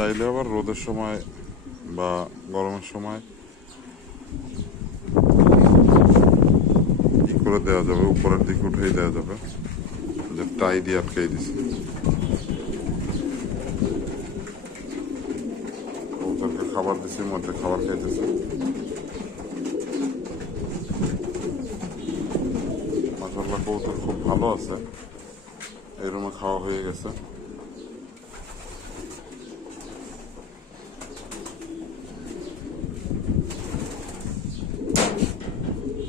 চাইলে আবার রোদের সময় বা গরমের সময় ই করে দেওয়া যাবে, উপরের দিকে উঠেই দেওয়া যাবে, যে টাই দিয়ে আটকাই দিছে। ওদেরকে খাবার দিছি, মধ্যে খাবার খাইতেছে। মাশাআল্লাহ কবুতর খুব ভালো আছে। এই রুমে খাওয়া হয়ে গেছে।